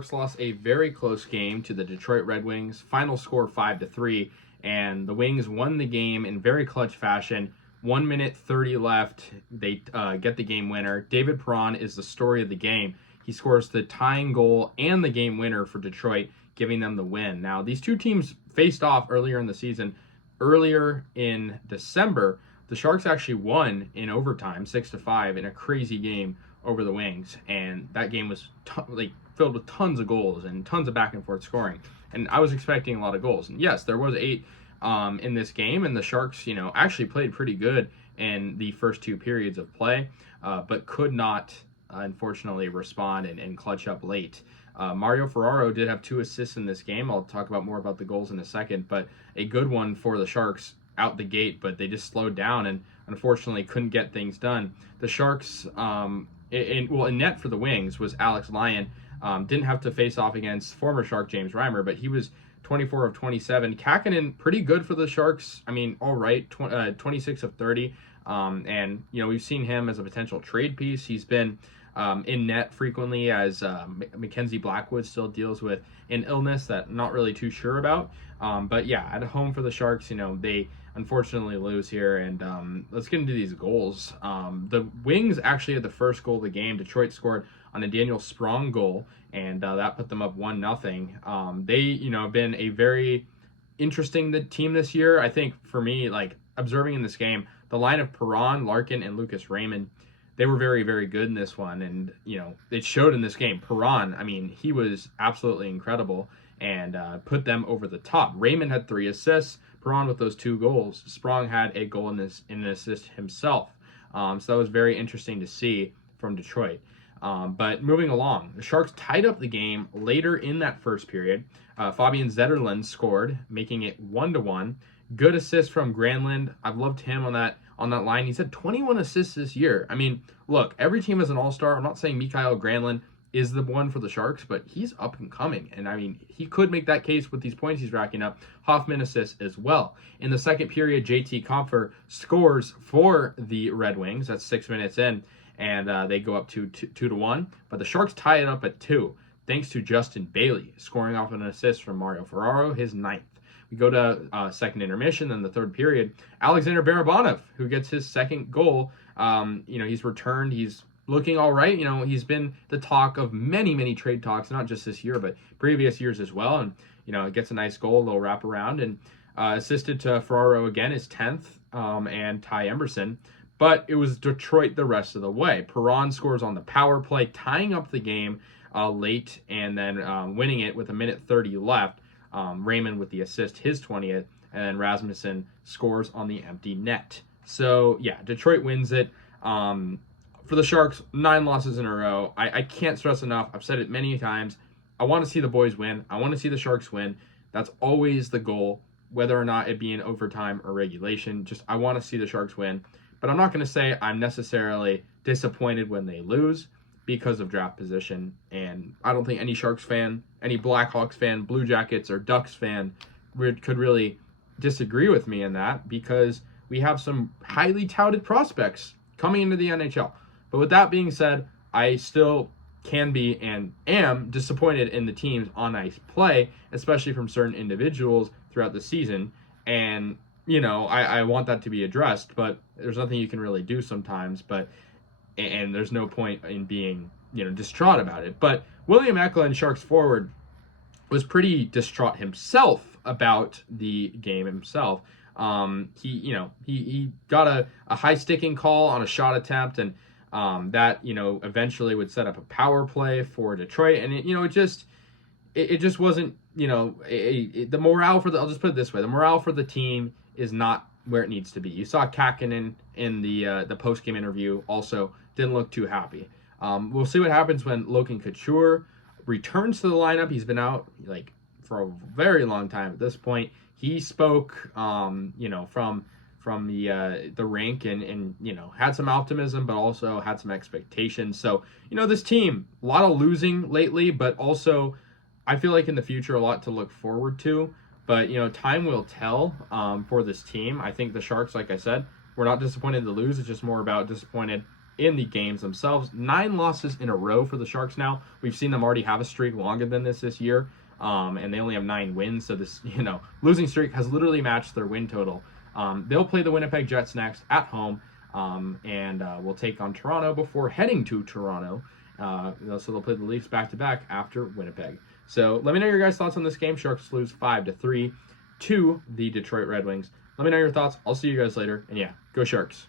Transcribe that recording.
Sharks lost a very close game to the Detroit Red Wings. Final score 5-3, and the Wings won the game in very clutch fashion. 1 minute 30 left. They get the game winner. David Perron is the story of the game. He scores the tying goal and the game winner for Detroit, giving them the win. Now, these two teams faced off earlier in the season. Earlier in December, the Sharks actually won in overtime, 6-5, in a crazy game over the Wings. And that game was filled with tons of goals and tons of back and forth scoring. And I was expecting a lot of goals. And yes, there was 8 in this game, and the Sharks, actually played pretty good in the first 2 periods of play, but could not, unfortunately, respond and clutch up late. Mario Ferraro did have 2 assists in this game. I'll talk about more about the goals in a second, but a good one for the Sharks out the gate, but they just slowed down and unfortunately couldn't get things done. The Sharks, in net for the Wings was Alex Lyon. Didn't have to face off against former Shark James Reimer, but he was 24 of 27. Kakkonen, pretty good for the Sharks. I mean, all right, 26 of 30. And, we've seen him as a potential trade piece. He's been in net frequently as Mackenzie Blackwood still deals with an illness that I'm not really too sure about. But yeah, at home for the Sharks, they unfortunately lose here. And let's get into these goals. The Wings actually had the first goal of the game. Detroit scored on a Daniel Sprong goal, and that put them up 1-0. They, have been a very interesting team this year. I think for me, observing in this game, the line of Perron, Larkin, and Lucas Raymond, they were very, very good in this one. And, it showed in this game. Perron, he was absolutely incredible and put them over the top. Raymond had 3 assists. Perron with those 2 goals. Sprong had a goal and an assist himself. So that was very interesting to see from Detroit. But moving along, the Sharks tied up the game later in that first period. Fabian Zetterlund scored, making it 1-1. Good assist from Granlund. I've loved him on that line. He's had 21 assists this year. Look, every team is an all-star. I'm not saying Mikael Granlund is the one for the Sharks, but he's up and coming. And he could make that case with these points he's racking up. Hoffman assists as well. In the second period, JT Compher scores for the Red Wings. That's 6 minutes in. And they go up to 2-1. But the Sharks tie it up at 2, thanks to Justin Bailey, scoring off an assist from Mario Ferraro, his 9th. We go to second intermission, then the third period. Alexander Barabanov, who gets his 2nd goal. He's returned. He's looking all right. He's been the talk of many, many trade talks, not just this year, but previous years as well. And, it gets a nice goal, a little wraparound. And assisted to Ferraro again, his 10th, and Ty Emberson. But it was Detroit the rest of the way. Perron scores on the power play, tying up the game late, and then winning it with 1:30 left. Raymond with the assist, his 20th, and then Rasmussen scores on the empty net. So, yeah, Detroit wins it. For the Sharks, 9 losses in a row. I can't stress enough. I've said it many times. I want to see the boys win. I want to see the Sharks win. That's always the goal, whether or not it be in overtime or regulation. I want to see the Sharks win. But I'm not going to say I'm necessarily disappointed when they lose because of draft position. And I don't think any Sharks fan, any Blackhawks fan, Blue Jackets, or Ducks fan could really disagree with me in that, because we have some highly touted prospects coming into the NHL. But with that being said, I still can be and am disappointed in the team's on-ice play, especially from certain individuals throughout the season. And I want that to be addressed, but there's nothing you can really do sometimes. And there's no point in being, distraught about it. But William Eklund, Sharks forward, was pretty distraught himself about the game himself. He got a high sticking call on a shot attempt, and that eventually would set up a power play for Detroit, and it just wasn't the morale for I'll just put it this way, the morale for the team is not where it needs to be. You saw Kakkonen in the post-game interview also didn't look too happy. We'll see what happens when Logan Couture returns to the lineup. He's been out for a very long time at this point. He spoke from the rink and had some optimism, but also had some expectations. So this team, a lot of losing lately, but also I feel like in the future a lot to look forward to. But, time will tell for this team. I think the Sharks, like I said, we're not disappointed to lose. It's just more about disappointed in the games themselves. 9 losses in a row for the Sharks now. We've seen them already have a streak longer than this year, and they only have 9 wins. So this, losing streak has literally matched their win total. They'll play the Winnipeg Jets next at home, and we'll take on Toronto before heading to Toronto. So they'll play the Leafs back-to-back after Winnipeg. So let me know your guys' thoughts on this game. Sharks lose 5-3 to the Detroit Red Wings. Let me know your thoughts. I'll see you guys later. And yeah, go Sharks.